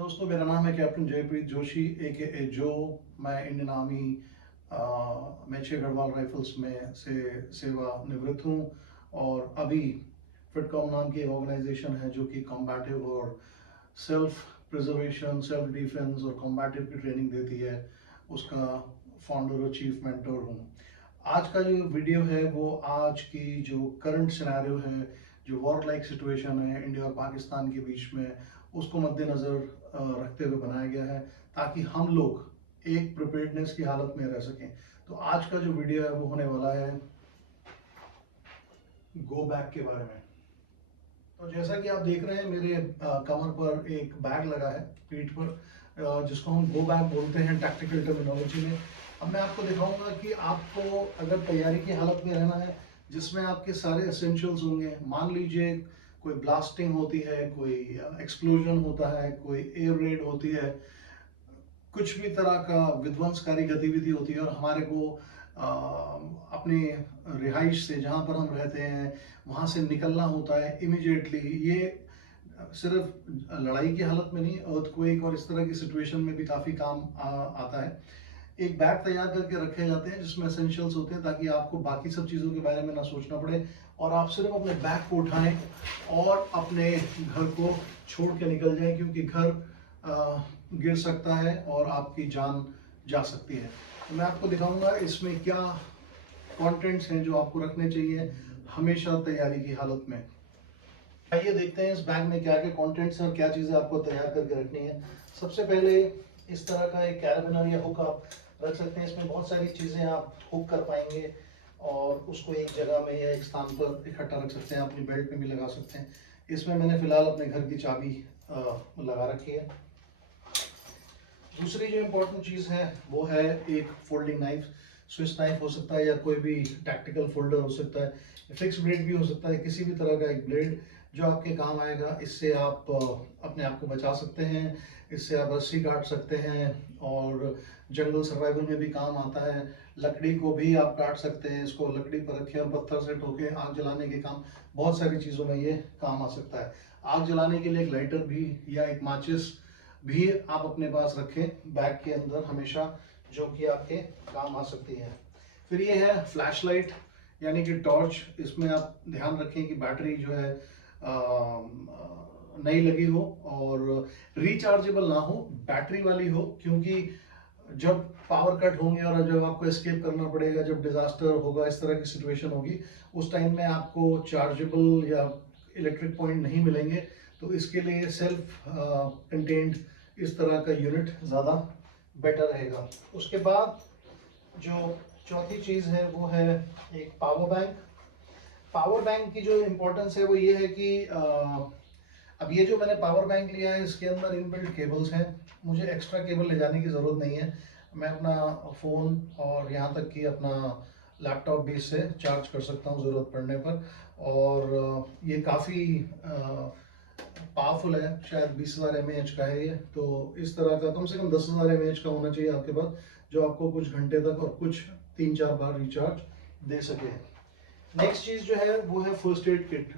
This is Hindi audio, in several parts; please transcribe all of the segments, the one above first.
दोस्तों, मेरा नाम है कैप्टन जयप्रीत जोशी ए जो। मैं Indian army Meche Garhwal rifles में से सेवा निवृत्त हूँ और अभी फिटकॉम नाम की एक ऑर्गेनाइजेशन है जो कि कॉम्बैटिव और सेल्फ प्रिजर्वेशन, सेल्फ डिफेंस और कॉम्बैटिव की ट्रेनिंग देती है, उसका फाउंडर और चीफ मेंटर हूँ। आज का जो वीडियो है वो आज की जो करंट सिनेरियो है, जो वॉर लाइक सिचुएशन है इंडिया और पाकिस्तान के बीच में, उसको मद्देनज़र रखते हुए बनाया गया है ताकि हम लोग एक प्रिपेयर्डनेस की हालत में रह सकें। तो आज का जो वीडियो है वो होने वाला है गो बैक के बारे में। तो जैसा कि आप देख रहे हैं, मेरे कमर पर एक बैग लगा है, पीठ पर, जिसको हम गो बैक बोलते हैं टैक्टिकल टर्मिनोलॉजी में। अब मैं आपको दिखाऊंगा कि आपको अगर तैयारी की हालत में रहना है जिसमें आपके सारे एसेंशियल्स होंगे। मान लीजिए कोई ब्लास्टिंग होती है, कोई एक्सप्लोजन होता है, कोई एयर रेड होती है, कुछ भी तरह का विध्वंसकारी गतिविधि होती है और हमारे को अपने रिहाइश से, जहाँ पर हम रहते हैं, वहाँ से निकलना होता है इमिजिएटली। ये सिर्फ लड़ाई की हालत में नहीं, अर्थक्वेक और इस तरह की सिचुएशन में भी काफ़ी काम आता है। एक बैग तैयार करके रखे जाते हैं जिसमें एसेंशियल्स होते हैं ताकि आपको बाकी सब चीज़ों के बारे में ना सोचना पड़े और आप सिर्फ अपने बैग को उठाएं और अपने घर को छोड़ के निकल जाएं, क्योंकि घर गिर सकता है और आपकी जान जा सकती है। तो मैं आपको दिखाऊंगा इसमें क्या कंटेंट्स हैं जो आपको रखने चाहिए हमेशा तैयारी की हालत में। आइए देखते हैं इस बैग में क्या क्या कंटेंट्स हैं और क्या चीज़ें आपको तैयार करके रखनी है। सबसे पहले इस तरह का एक कैराबिनर या हुक आप रख सकते हैं। इसमें बहुत सारी चीज़ें आप हुक कर पाएंगे और उसको एक जगह में या एक स्थान पर इकट्ठा रख सकते हैं। अपनी बेल्ट में भी लगा सकते हैं। इसमें मैंने फिलहाल अपने घर की चाबी लगा रखी है। दूसरी जो इम्पोर्टेंट चीज़ है वो है एक फोल्डिंग नाइफ। स्विस नाइफ हो सकता है या कोई भी टैक्टिकल फोल्डर हो सकता है, फिक्स ब्लेड भी हो सकता है, किसी भी तरह का एक ब्लेड जो आपके काम आएगा। इससे आप अपने आप को बचा सकते हैं, इससे आप रस्सी काट सकते हैं और जंगल सर्वाइवल में भी काम आता है। लकड़ी को भी आप काट सकते हैं, इसको लकड़ी पर रखें और पत्थर से ठोके आग जलाने के काम, बहुत सारी चीज़ों में ये काम आ सकता है। आग जलाने के लिए एक लाइटर भी या एक माचिस भी आप अपने पास रखें बैग के अंदर हमेशा, जो कि आपके काम आ सकती है। फिर ये है फ्लैश लाइट यानी कि टॉर्च। इसमें आप ध्यान रखें कि बैटरी जो है नई लगी हो और रिचार्जेबल ना हो, बैटरी वाली हो, क्योंकि जब पावर कट होंगे और जब आपको एस्केप करना पड़ेगा, जब डिजास्टर होगा, इस तरह की सिचुएशन होगी, उस टाइम में आपको चार्जेबल या इलेक्ट्रिक पॉइंट नहीं मिलेंगे। तो इसके लिए सेल्फ कंटेन्ड इस तरह का यूनिट ज़्यादा बेटर रहेगा। उसके बाद जो चौथी चीज़ है वो है एक पावर बैंक। पावर बैंक की जो इम्पोर्टेंस है वो ये है कि अब ये जो मैंने पावर बैंक लिया है इसके अंदर इनबिल्ट केबल्स हैं। मुझे एक्स्ट्रा केबल ले जाने की ज़रूरत नहीं है। मैं अपना फ़ोन और यहाँ तक कि अपना लैपटॉप भी इससे चार्ज कर सकता हूँ ज़रूरत पड़ने पर। और ये काफ़ी पावरफुल है, शायद 20,000 mAh का है ये। तो इस तरह का कम से कम 10,000 mAh का होना चाहिए आपके पास, जो आपको कुछ घंटे तक और कुछ 3-4 बार रिचार्ज दे सके। नेक्स्ट चीज़ जो है वो है फर्स्ट एड किट।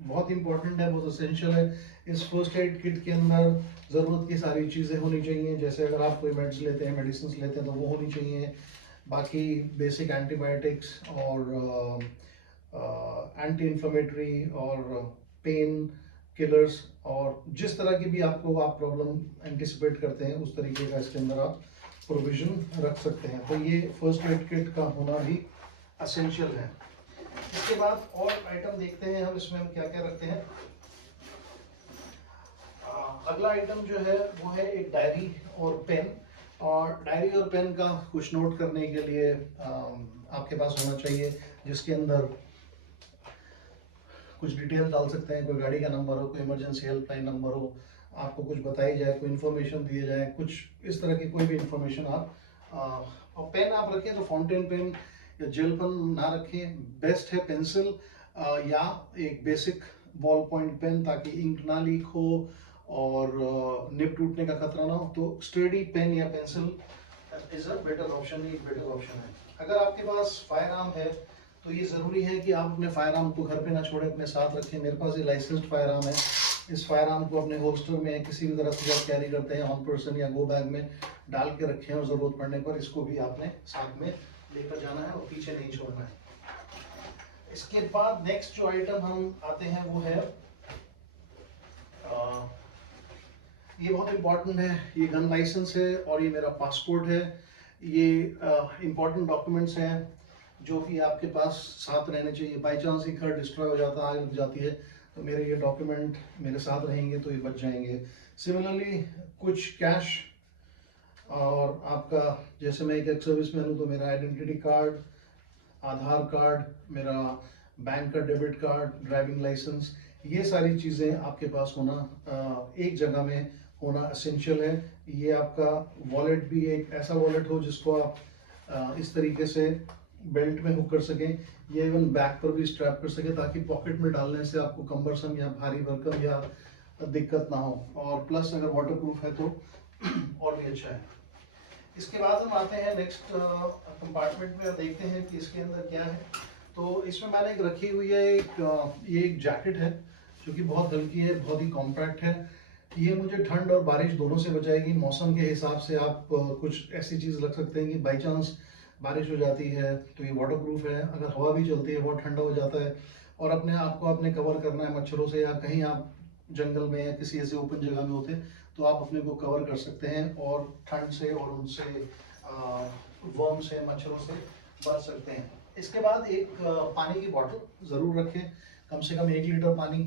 बहुत इंपॉर्टेंट है, बहुत एसेंशियल है। इस फर्स्ट एड किट के अंदर ज़रूरत की सारी चीज़ें होनी चाहिए। जैसे अगर आप कोई मेडिसिन लेते हैं, मेडिसिन लेते हैं तो वो होनी चाहिए। बाकी बेसिक एंटीबायोटिक्स और एंटी इन्फ्लेमेटरी और पेन किलर्स और जिस तरह की भी आपको आप प्रॉब्लम एंटिसिपेट करते हैं उस तरीके का इसके अंदर आप प्रोविजन रख सकते हैं। तो ये फर्स्ट एड किट का होना भी एसेंशियल है। इसके बाद और आइटम देखते हैं हम इसमें हम क्या क्या रखते हैं। अगला आइटम जो है वो है एक डायरी और पेन। और डायरी और पेन का कुछ नोट करने के लिए आपके पास होना चाहिए, जिसके अंदर कुछ डिटेल डाल सकते हैं। कोई गाड़ी का नंबर हो, कोई इमरजेंसी हेल्पलाइन नंबर हो, आपको कुछ बताई जाए, कोई इन्फॉर्मेशन दिए जाए, कुछ इस तरह की कोई भी इन्फॉर्मेशन आप और पेन आप रखें तो फाउंटेन पेन या जेल पेन ना रखें। बेस्ट है पेंसिल या एक बेसिक बॉल पॉइंट पेन, ताकि इंक ना लीक हो और निब टूटने का खतरा ना हो। तो स्टडी पेन या pencil is a better option, एक बेटर ऑप्शन है। अगर आपके पास फायर आर्म है तो ये ज़रूरी है कि आप अपने फायर आर्म को घर पे ना छोड़ें, अपने साथ रखें। मेरे पास ये लाइसेंस्ड फायर आर्म है, इस फायर आर्म को अपने होल्स्टर में किसी भी तरह से जब कैरी करते हैं ऑन पर्सन या गो बैग में डाल के रखें और ज़रूरत पड़ने पर इसको भी आपने साथ में लेकर जाना है और पीछे नहीं छोड़ना है। इसके बाद नेक्स्ट जो आइटम हम आते हैं वो है ये बहुत इम्पॉर्टेंट है, ये गन लाइसेंस है और ये मेरा पासपोर्ट है। ये इम्पॉर्टेंट डॉक्यूमेंट्स हैं जो कि आपके पास साथ रहने चाहिए। बाई चांस ही घर डिस्ट्रॉय हो जाता है, आग लग जाती है, तो मेरे ये डॉक्यूमेंट मेरे साथ रहेंगे तो ये बच जाएंगे। सिमिलरली कुछ कैश और आपका, जैसे मैं एक एक्स सर्विस मैन हूँ तो मेरा आइडेंटिटी कार्ड, आधार कार्ड, मेरा बैंक का डेबिट कार्ड, ड्राइविंग लाइसेंस, ये सारी चीज़ें आपके पास होना एक जगह में होना एसेंशियल है। ये आपका वॉलेट भी एक ऐसा वॉलेट हो जिसको आप इस तरीके से बेल्ट में हुक कर सकें, या इवन बैक पर भी स्ट्रैप कर सकें ताकि पॉकेट में डालने से आपको कम्बरसम या भारी भरकम या दिक्कत ना हो, और प्लस अगर वाटरप्रूफ है तो और भी अच्छा है। इसके बाद हम आते हैं नेक्स्ट कंपार्टमेंट में और देखते हैं कि इसके अंदर क्या है। तो इसमें मैंने एक रखी हुई है ये एक जैकेट है जो कि बहुत हल्की है, बहुत ही कॉम्पैक्ट है। ये मुझे ठंड और बारिश दोनों से बचाएगी। मौसम के हिसाब से आप कुछ ऐसी चीज़ रख सकते हैं कि बाई चांस बारिश हो जाती है तो ये वाटरप्रूफ है, अगर हवा भी चलती है बहुत ठंडा हो जाता है और अपने आप को आपने कवर करना है मच्छरों से, या कहीं आप जंगल में या किसी ऐसे ओपन जगह में होते तो आप अपने को कवर कर सकते हैं और ठंड से और उनसे वर्म से, मच्छरों से बच सकते हैं। इसके बाद एक पानी की बॉटल ज़रूर रखें, कम से कम 1 लीटर पानी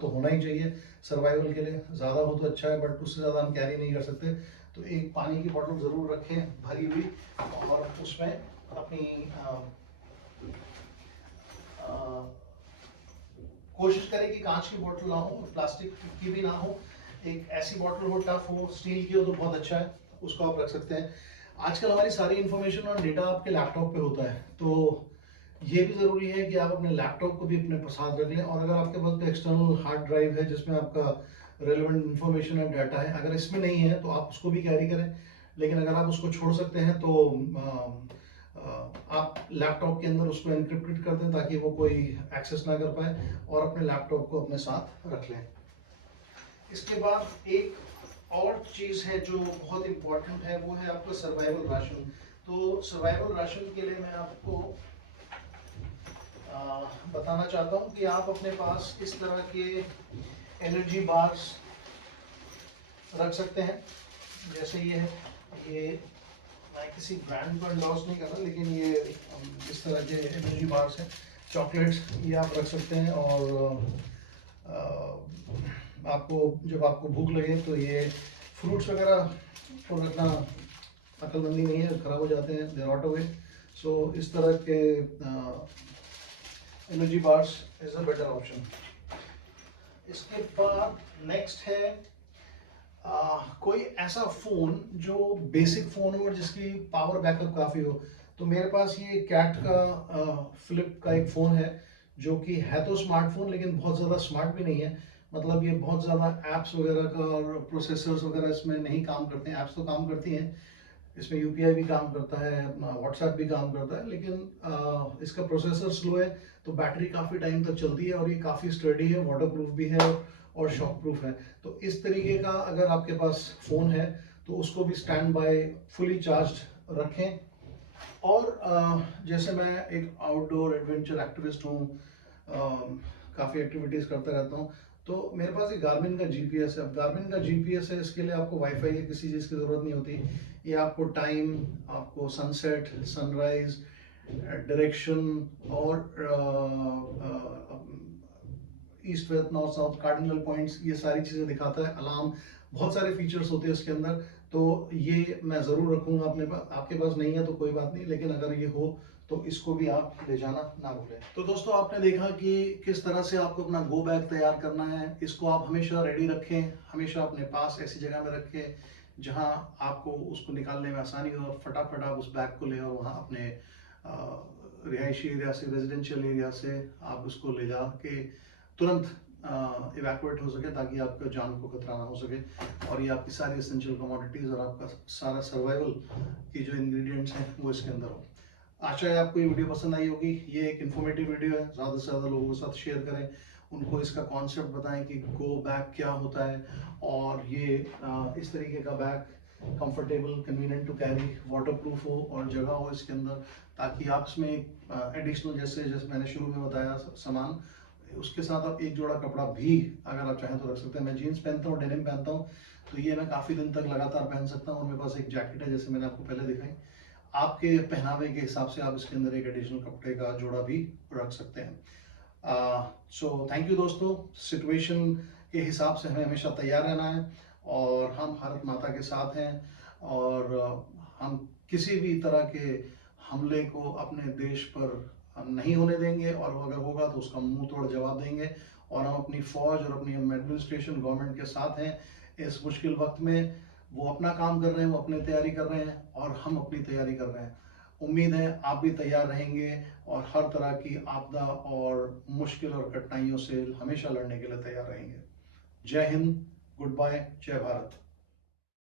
तो होना ही चाहिए सर्वाइवल के लिए। ज़्यादा हो तो अच्छा है बट उससे ज़्यादा हम कैरी नहीं कर सकते, तो एक पानी की बॉटल ज़रूर रखें भरी हुई, और उसमें अपनी कोशिश करें कि कांच की बोतल ना हो, प्लास्टिक की भी ना हो, एक ऐसी बोतल हो, टफ हो, स्टील की हो तो बहुत अच्छा है, उसको आप रख सकते हैं। आजकल हमारी सारी इन्फॉर्मेशन और डेटा आपके लैपटॉप पे होता है, तो ये भी ज़रूरी है कि आप अपने लैपटॉप को भी अपने साथ रख लें। और अगर आपके पास एक्सटर्नल हार्ड ड्राइव है जिसमें आपका रेलेवेंट इन्फॉर्मेशन और डाटा है, अगर इसमें नहीं है तो आप उसको भी कैरी करें, लेकिन अगर आप उसको छोड़ सकते हैं तो आप लैपटॉप के अंदर उसको एनक्रिप्टेड कर दें ताकि वो कोई एक्सेस ना कर पाए, और अपने लैपटॉप को अपने साथ रख लें। इसके बाद एक और चीज़ है जो बहुत इम्पोर्टेंट है, वो है आपका सर्वाइवल राशन। तो सर्वाइवल राशन के लिए मैं आपको बताना चाहता हूँ कि आप अपने पास इस तरह के एनर्जी बार्स रख सकते हैं। जैसे ये है, ये मैं किसी ब्रांड को एंडोर्स नहीं कर रहा, लेकिन ये इस तरह के एनर्जी बार्स हैं, चॉकलेट्स, ये आप रख सकते हैं। और जब आपको भूख लगे तो ये फ्रूट्स वगैरह को रखना अक्लमंदी नहीं है, ख़राब हो जाते हैं, दे रॉट अवे। सो इस तरह के energy bars is a better option. इसके बाद नेक्स्ट है कोई ऐसा फ़ोन जो बेसिक फ़ोन हो और जिसकी पावर बैकअप काफ़ी हो। तो मेरे पास ये कैट का फ्लिप का एक फ़ोन है जो कि है तो स्मार्टफोन लेकिन बहुत ज़्यादा स्मार्ट भी नहीं है। मतलब ये बहुत ज़्यादा ऐप्स वगैरह का और प्रोसेसर्स वगैरह इसमें नहीं काम करते हैं। ऐप्स तो काम करती हैं, इसमें यूपीआई भी काम करता है, अपना व्हाट्सएप भी काम करता है, लेकिन इसका प्रोसेसर स्लो है तो बैटरी काफ़ी टाइम तक चलती है, और ये काफ़ी स्टडी है, वाटरप्रूफ भी है और शॉक प्रूफ है। तो इस तरीके का अगर आपके पास फ़ोन है तो उसको भी स्टैंड बाय फुली चार्ज रखें। और जैसे मैं एक आउटडोर एडवेंचर एक्टिविस्ट हूँ, काफ़ी एक्टिविटीज़ करता रहता हूँ, तो मेरे पास एक गार्मिन का जीपीएस है। अब गार्मिन का जीपीएस है, इसके लिए आपको वाईफाई या किसी चीज़ की ज़रूरत नहीं होती। ये आपको टाइम, आपको सनसेट, सनराइज, डायरेक्शन और east west north south cardinal points, ये सारी चीज़ें दिखाता है। अलार्म, बहुत सारे फीचर्स होते हैं इसके अंदर, तो ये मैं ज़रूर रखूँगा अपने पास। आपके पास नहीं है तो कोई बात नहीं, लेकिन अगर ये हो तो इसको भी आप ले जाना ना भूलें। तो दोस्तों, आपने देखा कि किस तरह से आपको अपना गो बैग तैयार करना है। इसको आप हमेशा रेडी रखें, हमेशा अपने पास ऐसी जगह में रखें जहां आपको उसको निकालने में आसानी हो, और फटाफट आप उस बैग को ले और वहां अपने रिहायशी एरिया से, रेजिडेंशियल एरिया से आप उसको ले जा के तुरंत इवैक्यूएट हो सके, ताकि आपका जान को खतरा ना हो सके, और ये आपकी सारी एसेंशियल कमोडिटीज़ और आपका सारा सर्वाइवल की जो इंग्रेडिएंट्स हैं वो इसके अंदर हो। आशा है आपको ये वीडियो पसंद आई होगी। ये एक इन्फॉर्मेटिव वीडियो है, ज़्यादा से ज़्यादा लोगों के साथ शेयर करें उनको इसका कॉन्सेप्ट बताएं कि गो बैग क्या होता है, और ये इस तरीके का bag comfortable, convenient to carry, waterproof हो और जगह हो इसके अंदर, ताकि आप इसमें एडिशनल जैसे मैंने शुरू में बताया सामान, उसके साथ आप एक जोड़ा कपड़ा भी अगर आप चाहें तो रख सकते हैं। मैं जीन्स पहनता हूँ, डेनिम पहनता हूँ, तो ये मैं काफ़ी दिन तक लगातार पहन सकता हूँ। और मेरे पास एक जैकेट है जैसे मैंने आपको पहले दिखाई। आपके पहनावे के हिसाब से आप इसके अंदर एक एडिशनल कपड़े का जोड़ा भी रख सकते हैं। सो थैंक यू दोस्तों। सिचुएशन के हिसाब से हमें हमेशा तैयार रहना है, और हम भारत माता के साथ हैं, और हम किसी भी तरह के हमले को अपने देश पर हम नहीं होने देंगे, और अगर होगा तो उसका मुंह तोड़ जवाब देंगे। और हम अपनी फौज और अपनी एडमिनिस्ट्रेशन, गवर्नमेंट के साथ हैं इस मुश्किल वक्त में। वो अपना काम कर रहे हैं, वो अपनी तैयारी कर रहे हैं, और हम अपनी तैयारी कर रहे हैं। उम्मीद है आप भी तैयार रहेंगे और हर तरह की आपदा और मुश्किल और कठिनाइयों से हमेशा लड़ने के लिए तैयार रहेंगे। जय हिंद, गुड बाय, जय भारत।